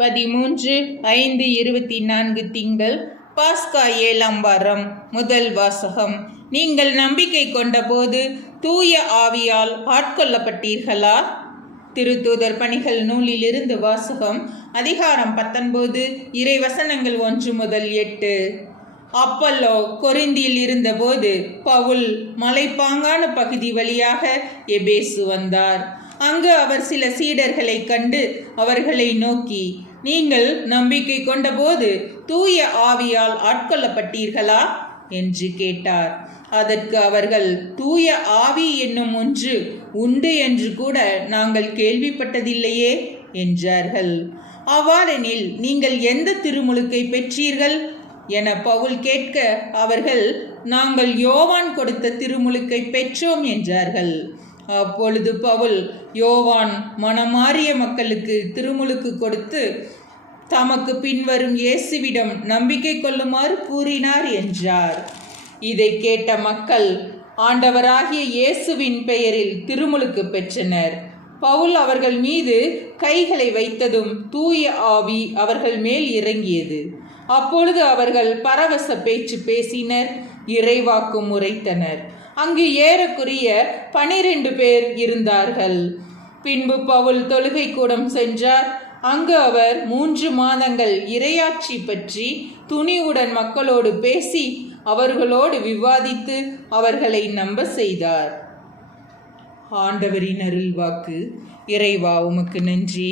13/5/24 திங்கள் பாஸ்கா 7ஆம் வாரம். முதல் வாசகம். நீங்கள் நம்பிக்கை கொண்டபோது தூய ஆவியால் ஆட்கொள்ளப்பட்டீர்களா? திருத்தூதர் பணிகள் நூலிலிருந்து வாசகம். அதிகாரம் 19, இறைவசனங்கள் 1 முதல் 8. அப்பல்லோ கொரிந்தியில் இருந்தபோது பவுல் மலைப்பாங்கான பகுதி வழியாக எபேசு வந்தார். அங்கு அவர் சில சீடர்களை கண்டு அவர்களை நோக்கி, நீங்கள் நம்பிக்கை கொண்டபோது தூய ஆவியால் ஆட்கொள்ளப்பட்டீர்களா என்று கேட்டார். அதற்கு அவர்கள், தூய ஆவி என்னும் ஒன்று உண்டு என்று கூட நாங்கள் கேள்விப்பட்டதில்லையே என்றார்கள். அவ்வாறெனில் நீங்கள் எந்த திருமுழுக்கை பெற்றீர்கள் என பவுல் கேட்க, அவர்கள், நாங்கள் யோவான் கொடுத்த திருமுழுக்கை பெற்றோம் என்றார்கள். அப்பொழுது பவுல், யோவான் மனமாறிய மக்களுக்கு திருமுழுக்கு கொடுத்து தமக்கு பின்வரும் இயேசுவிடம் நம்பிக்கை கொள்ளுமாறு கூறினார் என்றார். இதை கேட்ட மக்கள் ஆண்டவராகிய இயேசுவின் பெயரில் திருமுழுக்கு பெற்றனர். பவுல் அவர்கள் மீது கைகளை வைத்ததும் தூய ஆவி அவர்கள் மேல் இறங்கியது. அப்பொழுது அவர்கள் பரவச பேச்சு பேசினர், இறைவாக்கும் உரைத்தனர். அங்கு ஏறக்குறைய 12 பேர் இருந்தார்கள். பின்பு பவுல் தொழுகை கூடம் சென்றார். அங்கு அவர் 3 மாதங்கள் இறையாட்சி பற்றி துணிவுடன் மக்களோடு பேசி அவர்களோடு விவாதித்து அவர்களை நம்ப செய்தார். ஆண்டவரின் அருள்வாக்கு. இறைவா, உமக்கு நன்றி.